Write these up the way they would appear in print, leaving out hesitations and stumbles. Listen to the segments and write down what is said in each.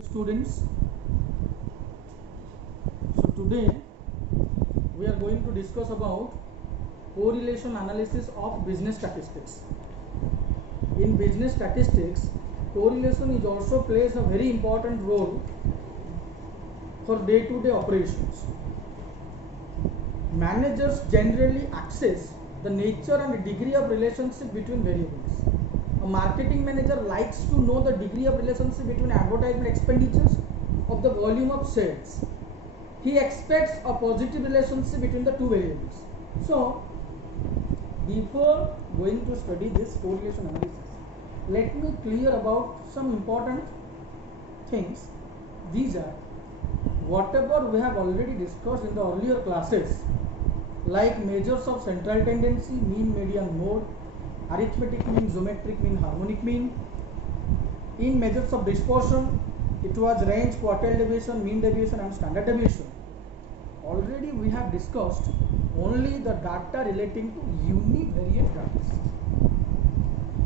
Students, so today we are going to discuss about correlation analysis of business statistics. In business statistics, correlation is also plays a very important role for day-to-day operations. Managers generally assess the nature and degree of relationship between variables. A marketing manager likes to know the degree of relationship between advertisement expenditures of the volume of sales. He expects a positive relationship between the two variables. So, before going to study this correlation analysis, let me clear about some important things. These are whatever we have already discussed in the earlier classes, like measures of central tendency, mean, median, mode, arithmetic mean, geometric mean, harmonic mean. In measures of dispersion, it was range, quartile deviation, mean deviation and standard deviation. Already we have discussed only the data relating to univariate data.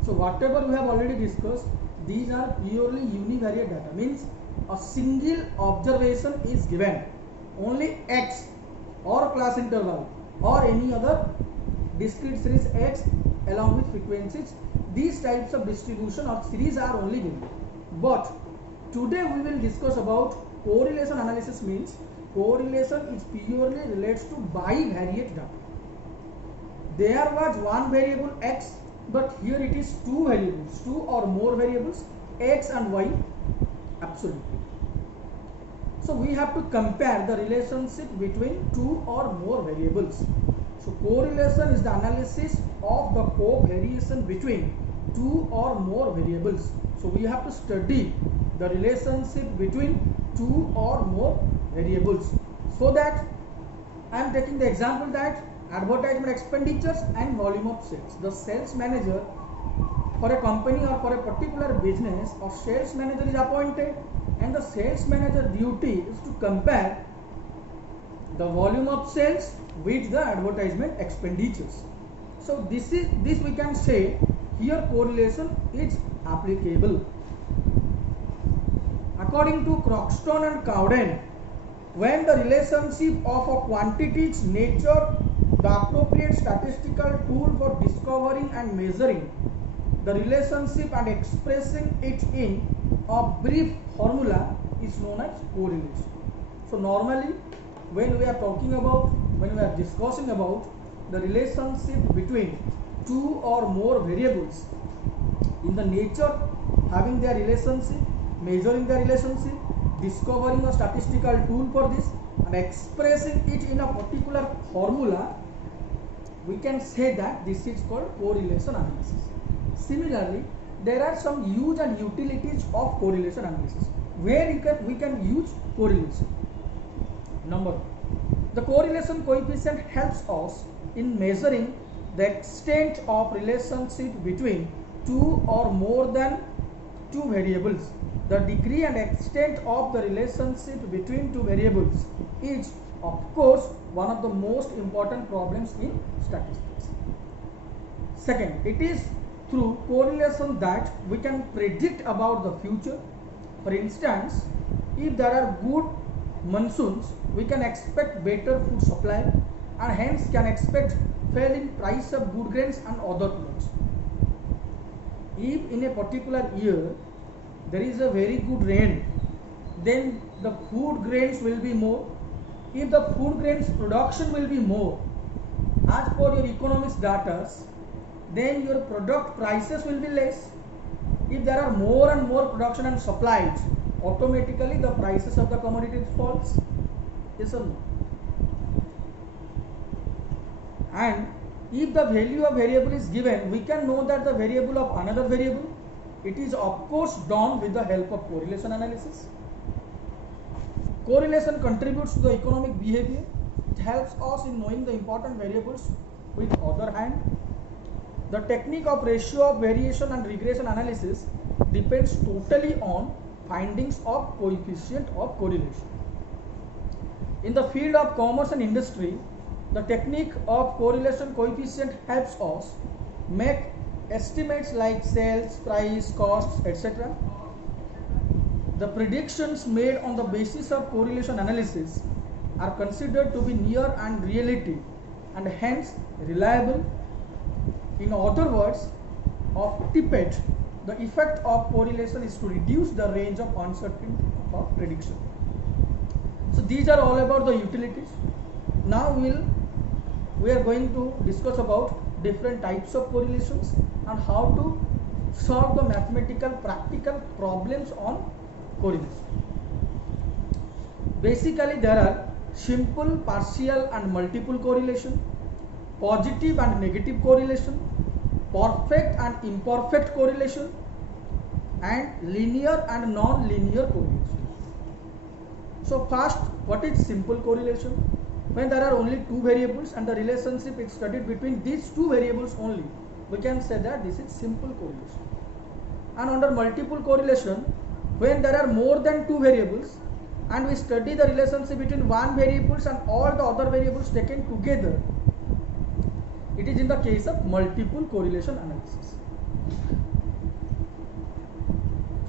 So whatever we have already discussed, these are purely univariate data, means a single observation is given, only x or class interval or any other discrete series x along with frequencies. These types of distribution or series are only given. But today we will discuss about correlation analysis, means correlation is purely relates to bivariate data. There was one variable x, but here it is two variables, two or more variables x and y absolutely. So we have to compare the relationship between two or more variables. So correlation is the analysis of the covariation between two or more variables. So we have to study the relationship between two or more variables. So that I am taking the example that advertisement expenditures and volume of sales. The sales manager for a company or for a particular business, a sales manager is appointed, and the sales manager duty is to compare the volume of sales with the advertisement expenditures. So this we can say here correlation is applicable. According to Croxton and Cowden, when the relationship of a quantity's nature, the appropriate statistical tool for discovering and measuring the relationship and expressing it in a brief formula is known as correlation. So normally when we are discussing about the relationship between two or more variables in the nature, having their relationship, measuring their relationship, discovering a statistical tool for this and expressing it in a particular formula, we can say that this is called correlation analysis. Similarly, there are some use and utilities of correlation analysis where we can use correlation. Number one, the correlation coefficient helps us in measuring the extent of relationship between two or more than two variables. The degree and extent of the relationship between two variables is, of course, one of the most important problems in statistics. Second, it is through correlation that we can predict about the future. For instance, if there are good monsoons, we can expect better food supply and hence can expect falling price of good grains and other clothes. If in a particular year there is a very good rain, then the food grains will be more. If the food grains production will be more, as per your economics data, then your product prices will be less. If there are more and more production and supplies, automatically the prices of the commodities falls. Yes or no? And if the value of variable is given, we can know that the variable of another variable. It is of course done with the help of correlation analysis. Correlation contributes to the economic behavior. It helps us in knowing the important variables. With other hand, the technique of ratio of variation and regression analysis depends totally on findings of coefficient of correlation. In the field of commerce and industry, the technique of correlation coefficient helps us make estimates like sales, price, costs, etc. The predictions made on the basis of correlation analysis are considered to be near and reality and hence reliable. In other words, of Tippett, the effect of correlation is to reduce the range of uncertainty of prediction. So these are all about the utilities. Now we are going to discuss about different types of correlations and how to solve the mathematical practical problems on correlation. Basically, there are simple, partial and multiple correlation, positive and negative correlation, perfect and imperfect correlation, and linear and non-linear correlation. So first, what is simple correlation? When there are only two variables and the relationship is studied between these two variables only, we can say that this is simple correlation. And under multiple correlation, when there are more than two variables and we study the relationship between one variables and all the other variables taken together, it is in the case of multiple correlation analysis.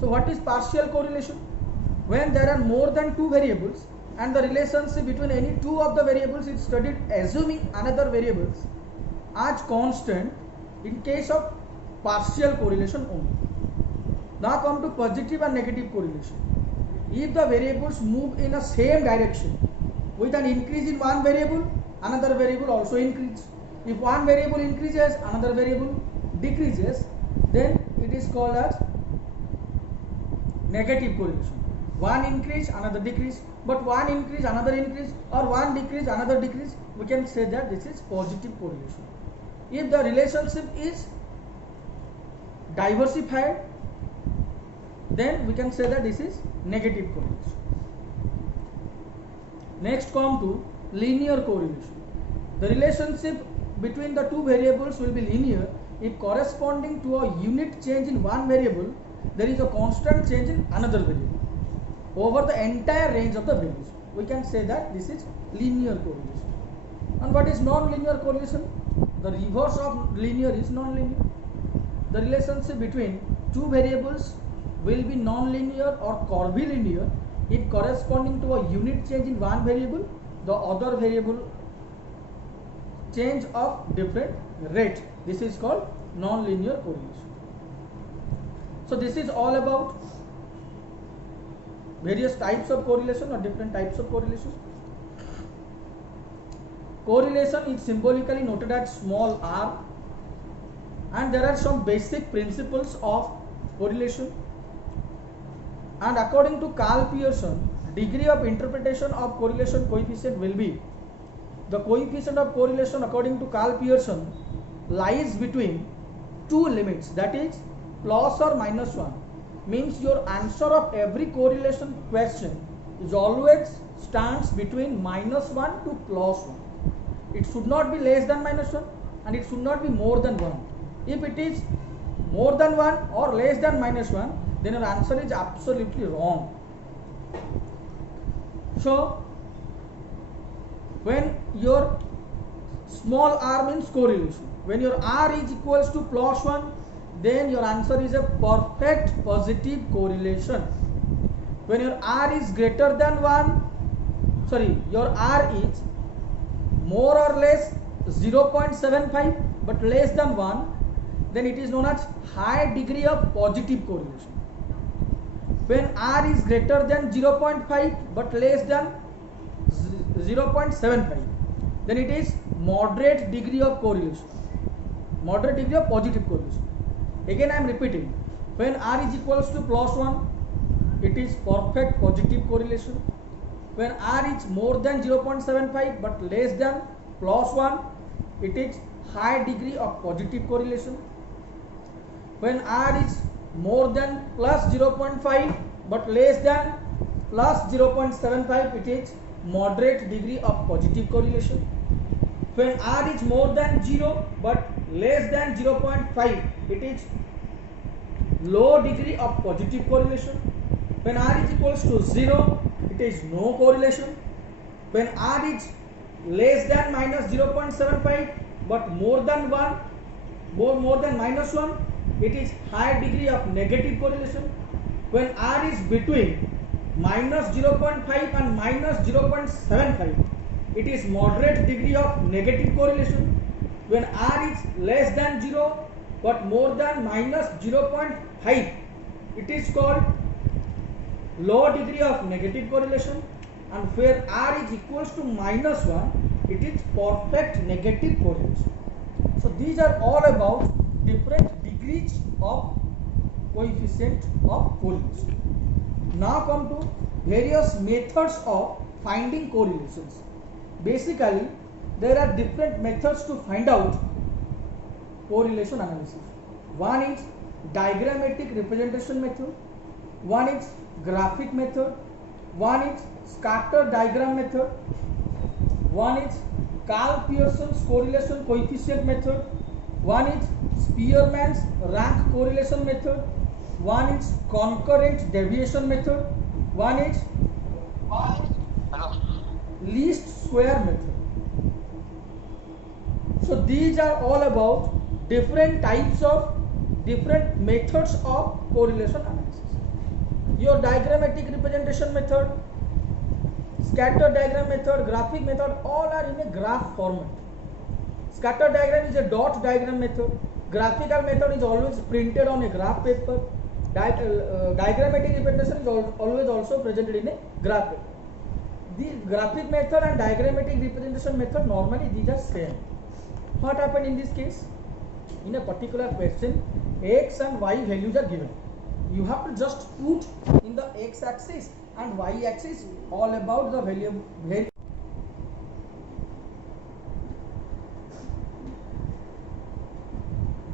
So what is partial correlation? When there are more than two variables and the relationship between any two of the variables is studied assuming another variables as constant in case of partial correlation only. Now come to positive and negative correlation. If the variables move in a same direction, with an increase in one variable, another variable also increases. If one variable increases, another variable decreases, then it is called as negative correlation. One increase, another decrease, but one increase, another increase, or one decrease, another decrease, we can say that this is positive correlation. If the relationship is diversified, then we can say that this is negative correlation. Next come to linear correlation. The relationship between the two variables will be linear if corresponding to a unit change in one variable, there is a constant change in another variable over the entire range of the values. We can say that this is linear correlation. And what is non-linear correlation? The reverse of linear is non-linear. The relationship between two variables will be non-linear or curvilinear if corresponding to a unit change in one variable, the other variable change of different rate. This is called non-linear correlation. So this is all about various types of correlation or different types of correlation. Correlation is symbolically noted as small r, and there are some basic principles of correlation. And according to Karl Pearson, degree of interpretation of correlation coefficient will be, the coefficient of correlation according to Karl Pearson lies between two limits, that is plus or minus 1. Means your answer of every correlation question is always stands between minus 1 to plus 1. It should not be less than minus 1 and it should not be more than 1. If it is more than 1 or less than minus 1, then your answer is absolutely wrong. So when your small r means correlation, when your r is equals to plus 1, then your answer is a perfect positive correlation. When your r is greater than 1, your r is more or less 0.75 but less than 1, then it is known as high degree of positive correlation. When r is greater than 0.5 but less than 0.75, then it is moderate degree of correlation, moderate degree of positive correlation. Again I am repeating, when r is equals to plus 1, it is perfect positive correlation. When r is more than 0.75 but less than plus 1, it is high degree of positive correlation. When r is more than plus 0.5 but less than plus 0.75, it is moderate degree of positive correlation. When r is more than 0 but less than 0.5, it is low degree of positive correlation. When r is equals to 0, it is no correlation. When r is less than minus 0.75 but more than 1, more than minus 1, it is high degree of negative correlation. when R is between minus 0.5 and minus 0.75, it is moderate degree of negative correlation. When R is less than 0 but more than minus 0.5, it is called low degree of negative correlation. And where R is equals to minus 1, it is perfect negative correlation. So these are all about different degrees of coefficient of correlation. Now come to various methods of finding correlations. Basically, there are different methods to find out correlation analysis. One is diagrammatic representation method, one is graphic method, one is scatter diagram method, one is Karl Pearson's correlation coefficient method, one is Spearman's rank correlation method, one is concurrent deviation method, one is least square method. So these are all about different types of different methods of correlation analysis. Your diagrammatic representation method, scatter diagram method, graphic method, all are in a graph format. Scatter diagram is a dot diagram method. Graphical method is always printed on a graph paper. Diagrammatic representation is always also presented in a graph paper. The graphic method and diagrammatic representation method, normally these are same. What happened in this case? In a particular question, x and y values are given. You have to just put in the x axis and y axis all about the value.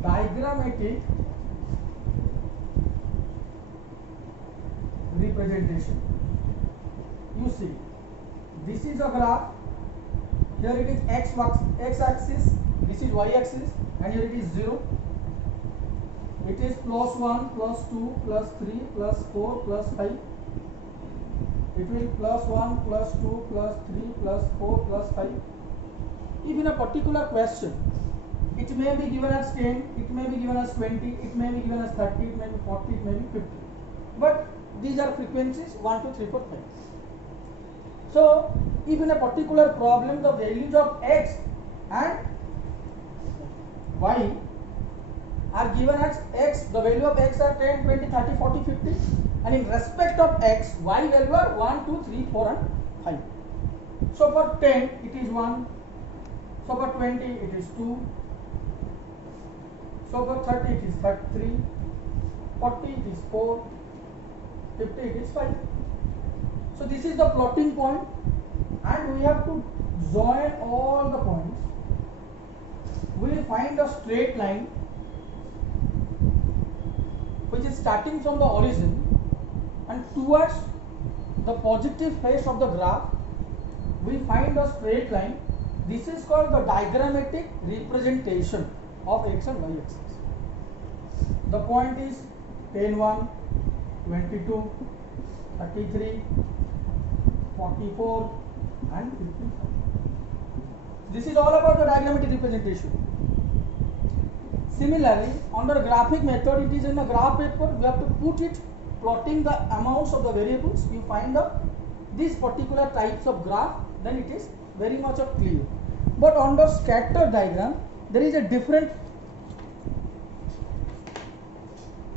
Diagrammatic representation. You see, this is a graph. Here it is x axis, this is y axis, and here it is 0. It is plus 1, plus 2, plus 3, plus 4, plus 5. It will plus 1, plus 2, plus 3, plus 4, plus 5. If in a particular question, it may be given as 10, it may be given as 20, it may be given as 30, it may be 40, it may be 50. But these are frequencies 1, 2, 3, 4, 5. So, if in a particular problem the values of x and y are given as x, the value of x are 10, 20, 30, 40, 50, and in respect of x, y value are 1, 2, 3, 4 and 5. So for 10 it is 1, so for 20 it is 2, so for 30 it is 3, 40 it is 4, 50 it is 5. So this is the plotting point, and we have to join all the points. We will find a straight line which is starting from the origin and towards the positive face of the graph. We find a straight line. This is called the diagrammatic representation of x and y axis. The point is 10, 1, 22, 33, 44 and 55. This is all about the diagrammatic representation. Similarly, under graphic method, it is in a graph paper. We have to put it, plotting the amounts of the variables. You find these particular types of graph, then it is very much clear. But under scatter diagram, there is a different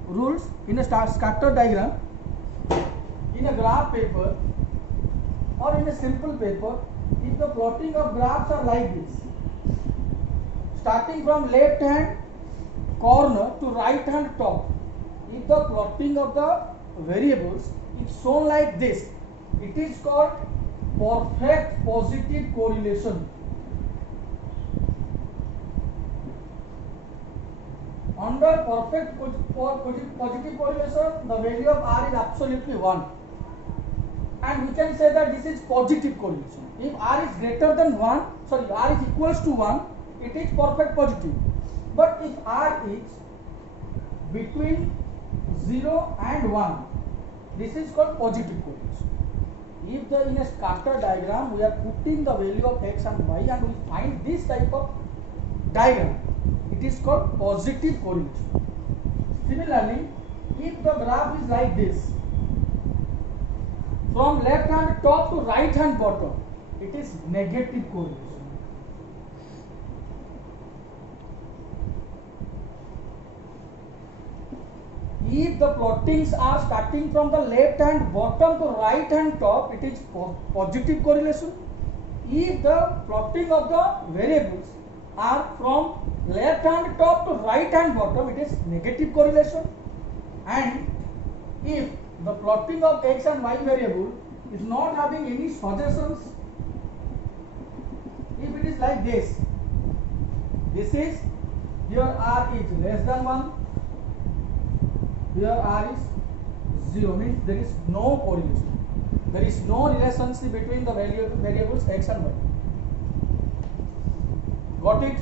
rules in a scatter diagram. In a graph paper or in a simple paper, if the plotting of graphs are like this, starting from left hand corner to right hand top, if the plotting of the variables is shown like this, it is called perfect positive correlation. Under perfect positive correlation, the value of R is absolutely 1. And we can say that this is positive correlation. If R is greater than 1, R is equals to 1, it is perfect positive. But if R is between 0 and 1, this is called positive correlation. If in a scatter diagram we are putting the value of x and y and we find this type of diagram, it is called positive correlation. Similarly, if the graph is like this, from left hand top to right hand bottom, it is negative correlation. If the plottings are starting from the left hand bottom to right hand top, it is positive correlation. If the plotting of the variables are from left hand top to right hand bottom, it is negative correlation. And if the plotting of x and y variable is not having any suggestions, if it is like this is, here r is less than 1, here r is 0, means there is no correlation. There is no relationship between the variables x and y. Got it?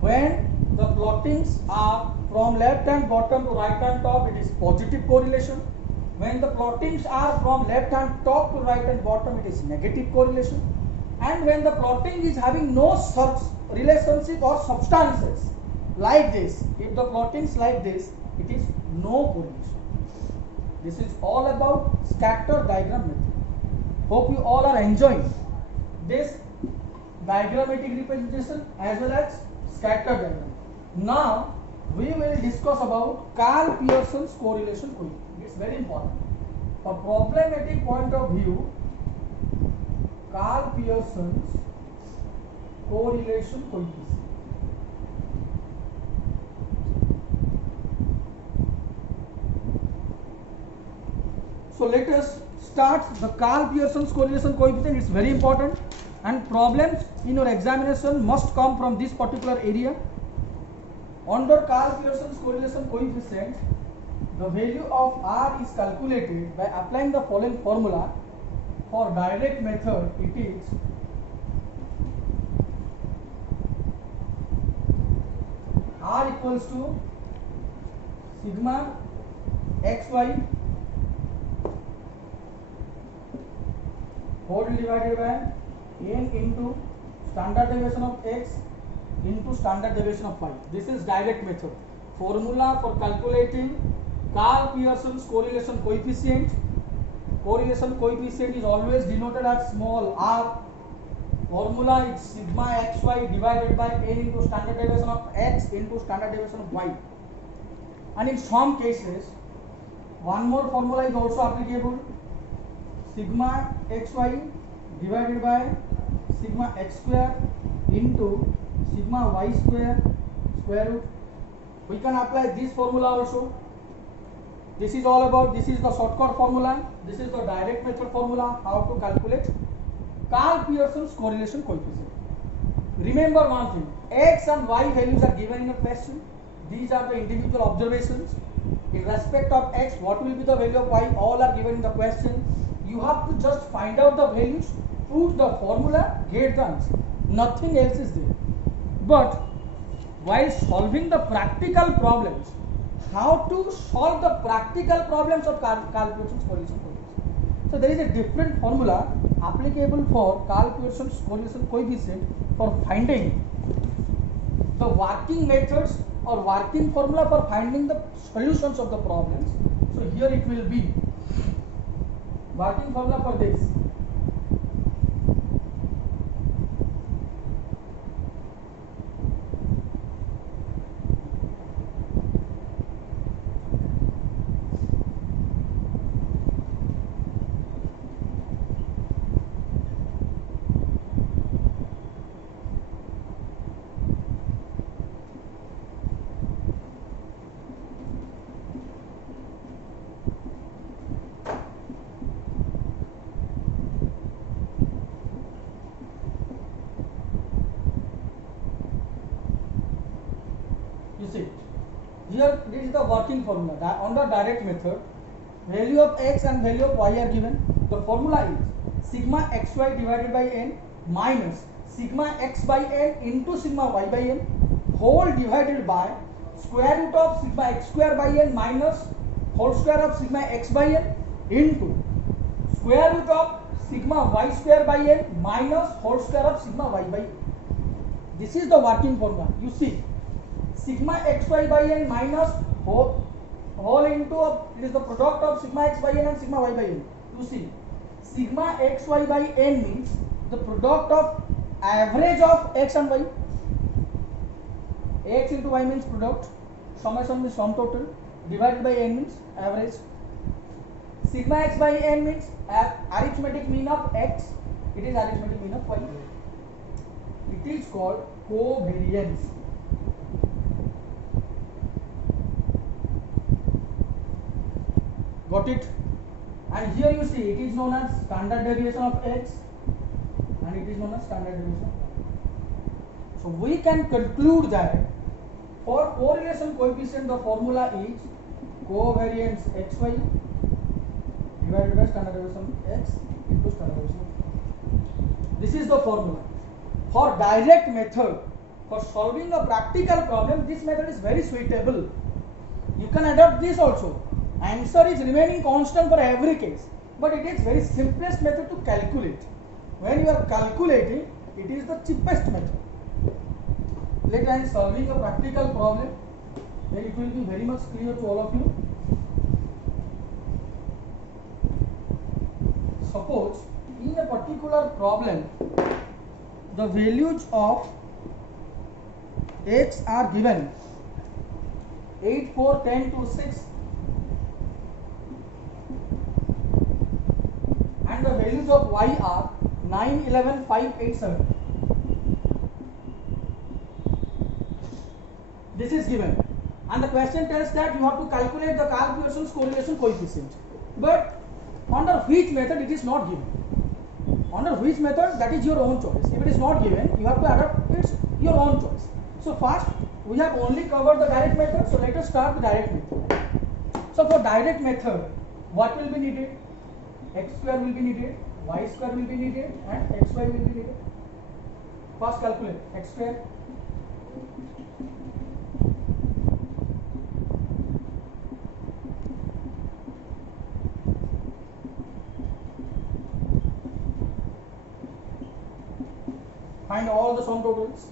When the plottings are from left hand bottom to right hand top, it is positive correlation. When the plottings are from left hand top to right hand bottom, it is negative correlation. And when the plotting is having no such relationship or substances like this, if the plotting is like this, it is no correlation. This is all about scatter diagram method. Hope you all are enjoying this diagrammatic representation as well as scatter diagram. Now we will discuss about Karl Pearson's correlation coefficient. It's very important. From problematic point of view, Karl Pearson's correlation coefficient. So let us start the Karl Pearson's correlation coefficient. It's very important, and problems in your examination must come from this particular area. Under Karl Pearson's correlation coefficient, the value of R is calculated by applying the following formula. For direct method, it is R equals to sigma xy whole divided by n into standard deviation of x into standard deviation of y. This is direct method. Formula for calculating Karl Pearson's correlation coefficient. Correlation coefficient is always denoted as small r. Formula is sigma xy divided by n into standard deviation of x into standard deviation of y. And in some cases, one more formula is also applicable. Sigma xy divided by sigma x square into sigma y square square root. We can apply this formula also. This is all about, this is the shortcut formula, this is the direct method formula, how to calculate Karl Pearson's correlation coefficient. Remember one thing, x and y values are given in a question. These are the individual observations. In respect of x, what will be the value of y, all are given in the question. You have to just find out the values, put the formula, get the answer. Nothing else is there. But while solving the practical problems, how to solve the practical problems of Karl Pearson's correlation coefficient. So there is a different formula applicable for Karl Pearson's correlation coefficient for finding the working methods or working formula for finding the solutions of the problems. So here it will be working formula for this. You see, here this is the working formula. On the direct method, value of x and value of y are given. The formula is sigma xy divided by n minus sigma x by n into sigma y by n whole divided by square root of sigma x square by n minus whole square of sigma x by n into square root of sigma y square by n minus whole square of sigma y by n. This is the working formula. You see, sigma xy by n minus whole whole into it is the product of sigma x by n and sigma y by n. You see, sigma x y by n means the product of average of x and y. X into y means product, summation means sum total, divided by n means average. Sigma x by n means arithmetic mean of x, it is arithmetic mean of y. It is called covariance. Got it? And here you see it is known as standard deviation of x and it is known as standard deviation of y. So we can conclude that for correlation coefficient the formula is covariance xy divided by standard deviation x into standard deviation of y. This is the formula. For direct method, for solving a practical problem, this method is very suitable. You can adopt this also. Answer is remaining constant for every case, but it is very simplest method to calculate. When you are calculating, it is the cheapest method. Let I am solving a practical problem, then it will be very much clear to all of you. Suppose in a particular problem, the values of x are given 8, 4, 10, 2, 6 and the values of y are 9, 11, 5, 8, 7. This is given and the question tells that you have to calculate the Karl Pearson's correlation coefficient, but under which method it is not given. Under which method, that is your own choice. If it is not given, you have to adapt, it's your own choice. So first we have only covered the direct method, so let us start with direct method. So for direct method, what will be needed? X square will be needed, y square will be needed and xy will be needed. First calculate x square. Find all the sum totals.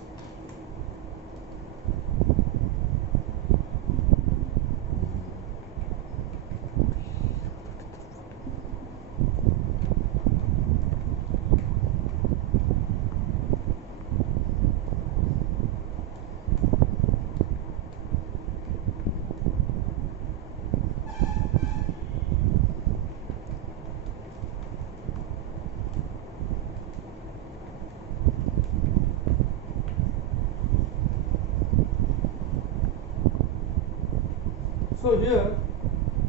So here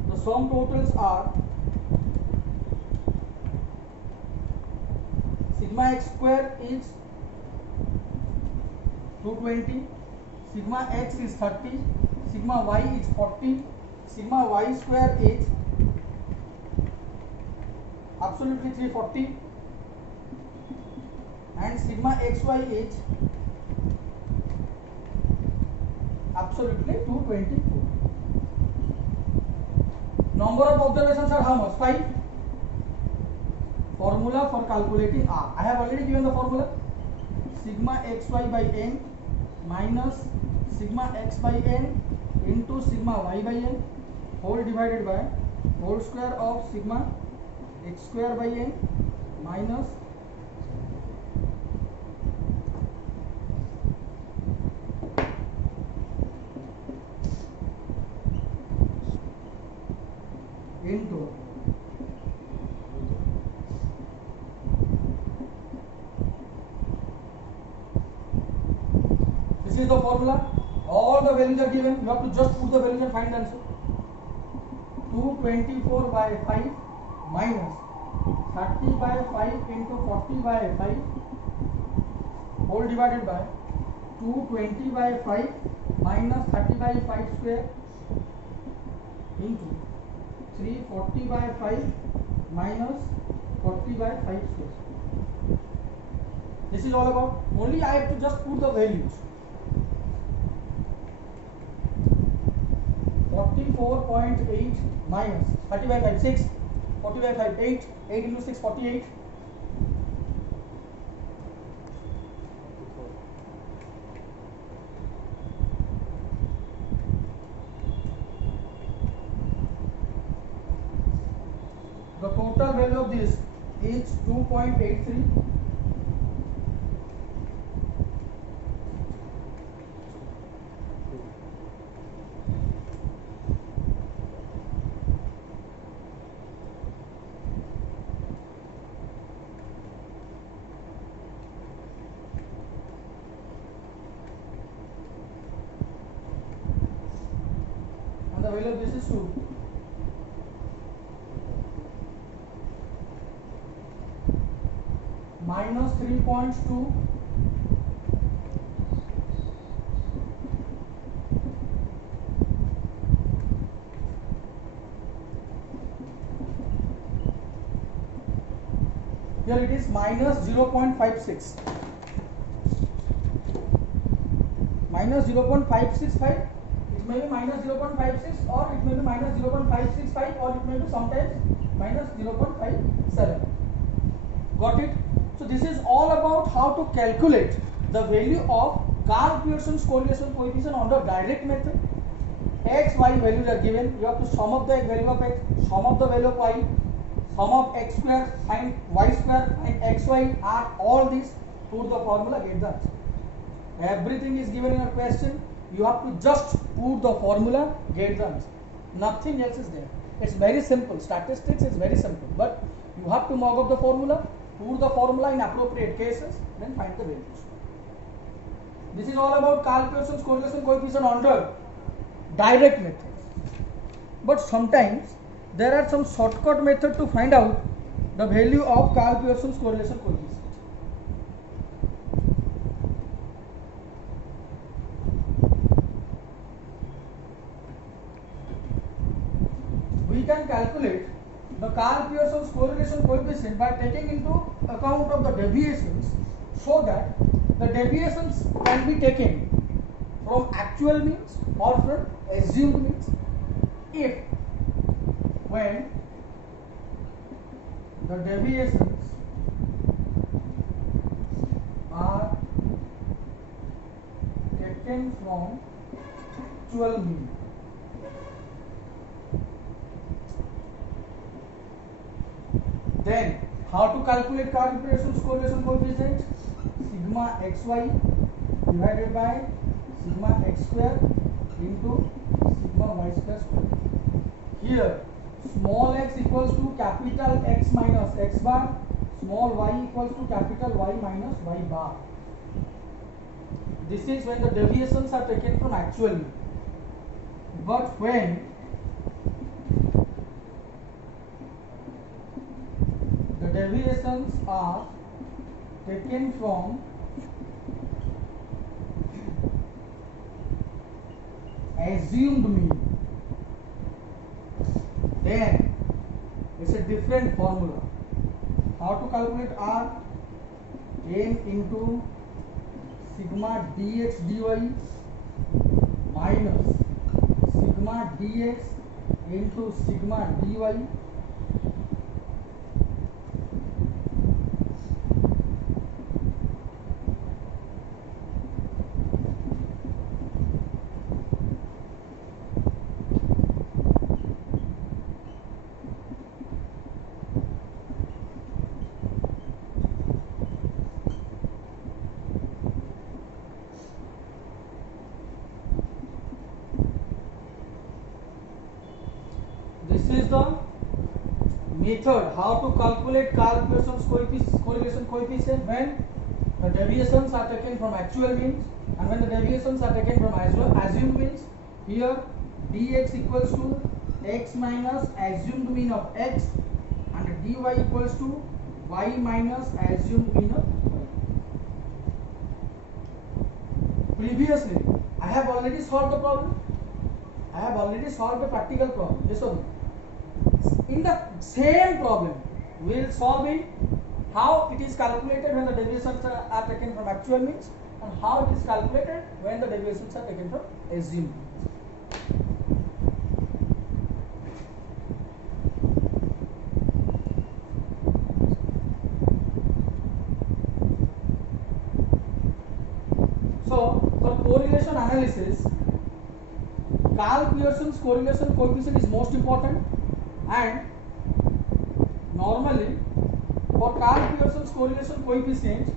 the sum totals are sigma x square is 220, sigma x is 30, sigma y is 40, sigma y square is absolutely 340 and sigma xy is absolutely 224. Number of observations are how much? 5. Formula for calculating R. I have already given the formula. Sigma xy by n minus sigma x by n into sigma y by n whole divided by whole square of sigma x square by n minus into this is the formula. All the values are given. You have to just put the values and find the answer. 224 by 5 minus 30 by 5 into 40 by 5 whole divided by 220 by 5 minus 30 by 5 square into 340 by 5 minus 40 by 5 square. This is all about. Only I have to just put the values. 44.8 minus 30 by 5 6, 40 by 5 8, 8 into 6 48. is 2.83. And the value of this is 2. Minus 3.2. Here it is minus 0.56. Minus 0.565. It may be minus 0.56 or it may be minus 0.565 or it may be sometimes minus 0.57. Got it? So this is all about how to calculate the value of Karl-Pearson's correlation coefficient under direct method. X, Y values are given. You have to sum up the value of X, sum up the value of Y, sum of X square, find Y square, find XY, add all this, put the formula, get the answer. Everything is given in your question. You have to just put the formula, get the answer. Nothing else is there. It's very simple. Statistics is very simple. But you have to mock up the formula, put the formula in appropriate cases, then find the values. This is all about Karl-Pearson's correlation coefficient under direct method. But sometimes there are some shortcut method to find out the value of Karl-Pearson's correlation coefficient. We can calculate the Karl-Pearson's correlation coefficient by taking into account of the deviations, so that the deviations can be taken from actual means or from assumed means. If when the deviations are taken from actual mean, then how to calculate Karl-Pearson's correlation coefficient? Sigma xy divided by sigma x square into sigma y square. Here small x equals to capital X minus x bar, small y equals to capital Y minus y bar. This is when the deviations are taken from actual mean. But when the deviations are taken from assumed mean, then it's a different formula. How to calculate R? N into sigma dx dy minus sigma dx into sigma dy is the method how to calculate Karl-Pearson's correlation coefficient when the deviations are taken from actual means and when the deviations are taken from assumed means. Here dx equals to x minus assumed mean of x and dy equals to y minus assumed mean of y. Previously I have already solved the problem. I have already solved the practical problem. Yes or no? In the same problem, we will solve it how it is calculated when the deviations are taken from actual means and how it is calculated when the deviations are taken from assumed means. So, for correlation analysis, Karl-Pearson's correlation coefficient is most important, and normally For Karl Pearson's correlation coefficient,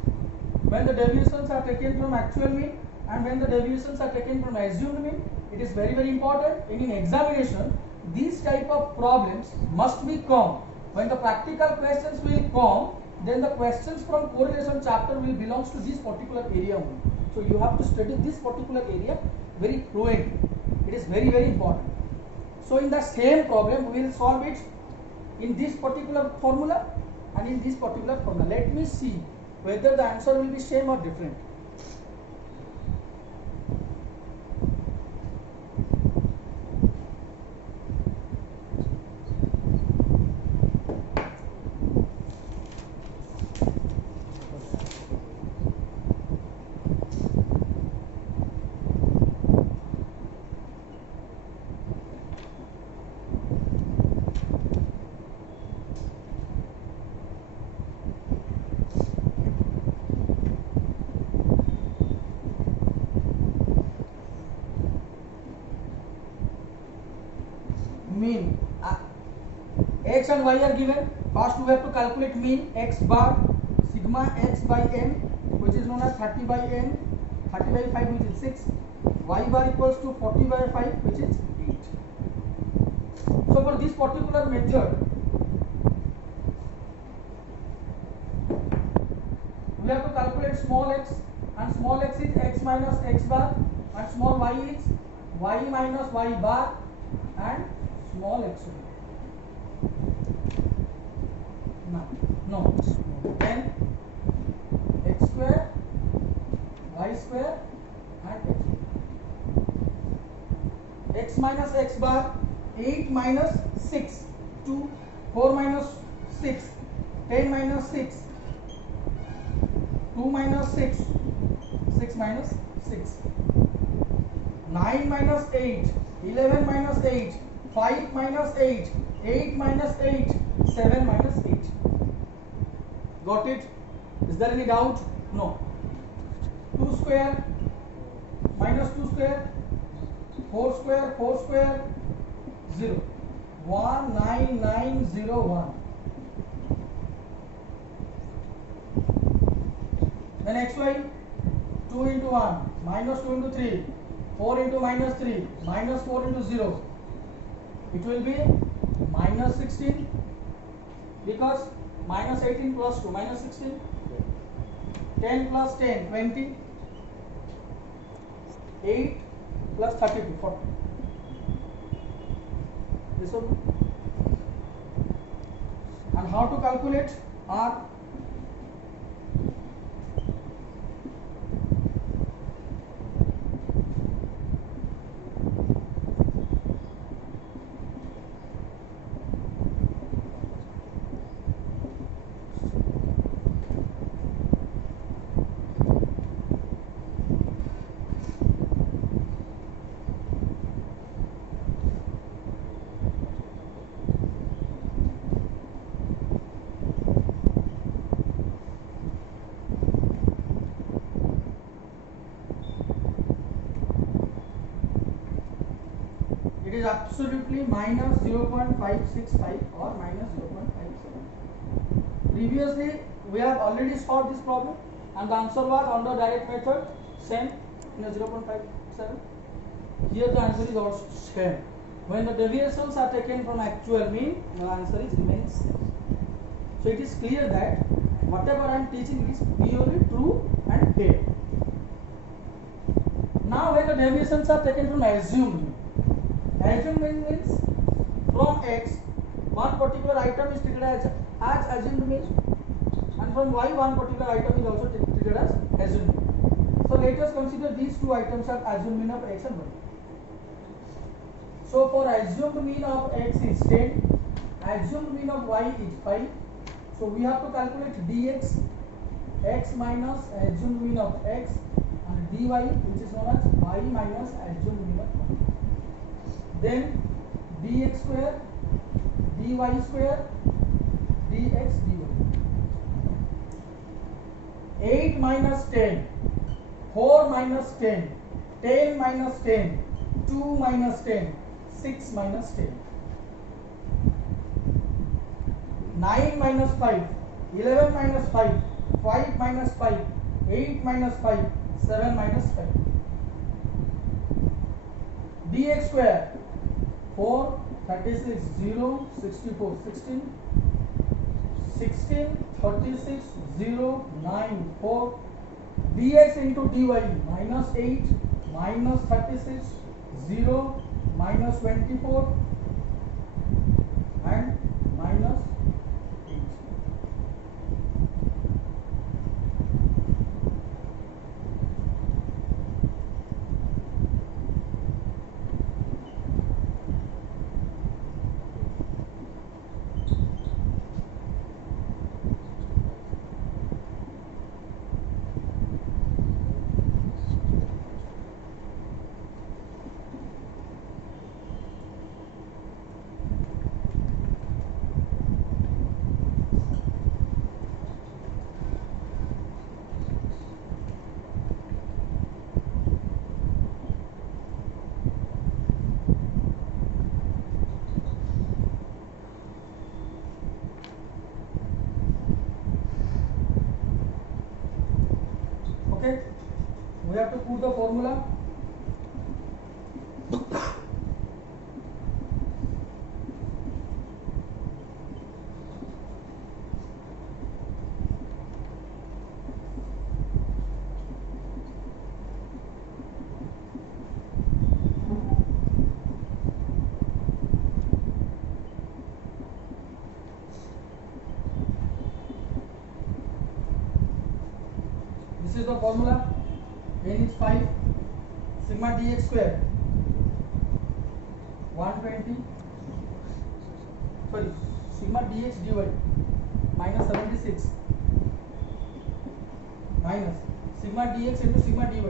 when the deviations are taken from actual mean and when the deviations are taken from assumed mean, it is very very important. In examination, these type of problems must be come. When the practical questions will come, then the questions from correlation chapter will belongs to this particular area only. So you have to study this particular area very fluently. It is very very important. So in the same problem, we will solve it in this particular formula and in this particular formula. Let me see whether the answer will be same or different. Mean x and y are given. First we have to calculate mean x bar, sigma x by n, which is known as 30 by n, 30 by 5 which is 6, y bar equals to 40 by 5 which is 8. So for this particular method, we have to calculate small x, and small x is x minus x bar, and small y is y minus y bar, and small x. No. Then x square, y square, and x minus x bar, 8 minus 6, 2, 4 minus 6, 10 minus 6, 2 minus 6, 6 minus 6, 9 minus 8, 11 minus 8, 5 minus 8, 8 minus 8, 7 minus 8. Got it? Is there any doubt? No. 2 square minus 2 square, 4 square, 4 square, 0. 19901. Then xy, 2 into 1, minus 2 into 3, 4 into minus 3, minus 4 into 0. It will be minus 16, because minus 18 plus 2, minus 16, 10 plus 10, 20, 8 plus 32, 40. This one. And how to calculate R? It is absolutely minus 0.565 or minus 0.57. Previously, we have already solved this problem and the answer was under direct method, same, in a 0.57. Here the answer is also same. When the deviations are taken from actual mean, the answer is remains same. So it is clear that whatever I am teaching is purely true and fair. Now when the deviations are taken from assumed mean, assumed mean means from x one particular item is treated as assumed mean, and from y one particular item is also treated as assumed mean. So let us consider these two items as assumed mean of x and y. So for assumed mean of x is 10, assumed mean of y is 5. So we have to calculate dx, x minus assumed mean of x, and dy, which is known as y minus assumed mean of y. Then dx square, dy square, dx dy. 8 minus 10, 4 minus 10, 10 minus 10, 2 minus 10, 6 minus 10. 9 minus 5, 11 minus 5, 5 minus 5, 8 minus 5, 7 minus 5. dx square 4, 36, 0, 64, 16, 16, 36, 0, 9, 4. dx into dy minus 8, minus 36, 0, minus 24 and minus 8. Okay, we have to put the formula. This is the formula. N is 5, sigma dx square 120, sorry, sigma dx dy minus 76 minus sigma dx into sigma dy.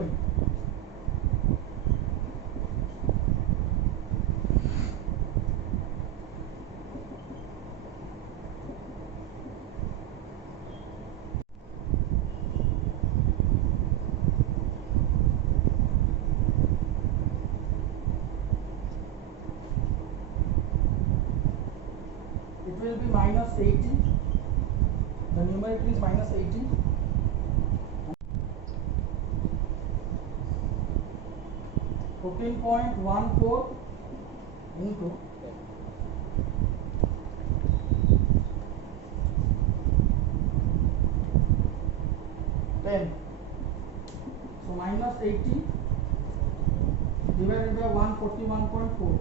It will be minus 80. The numerator is minus 80. .14 into 10. So minus 80 divided by 141.4.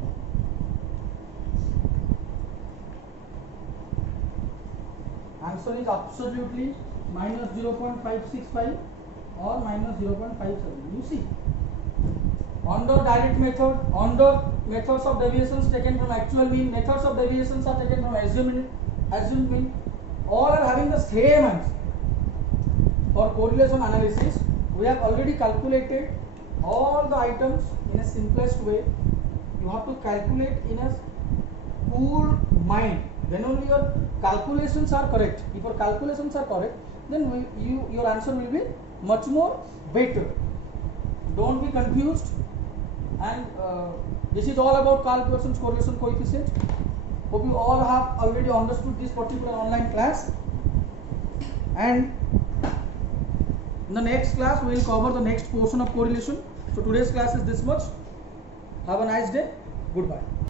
Answer is absolutely minus 0.565 or minus 0.57. You see, under direct method, under methods of deviations taken from actual mean, methods of deviations are taken from assumed mean, all are having the same answer. For correlation analysis, we have already calculated all the items in a simplest way. You have to calculate in a cool mind. Then only your calculations are correct. If your calculations are correct, then your answer will be much more better. Don't be confused. And this is all about Karl Pearson's correlation coefficient. Hope you all have already understood this particular online class. And in the next class, we will cover the next portion of correlation. So today's class is this much. Have a nice day. Goodbye.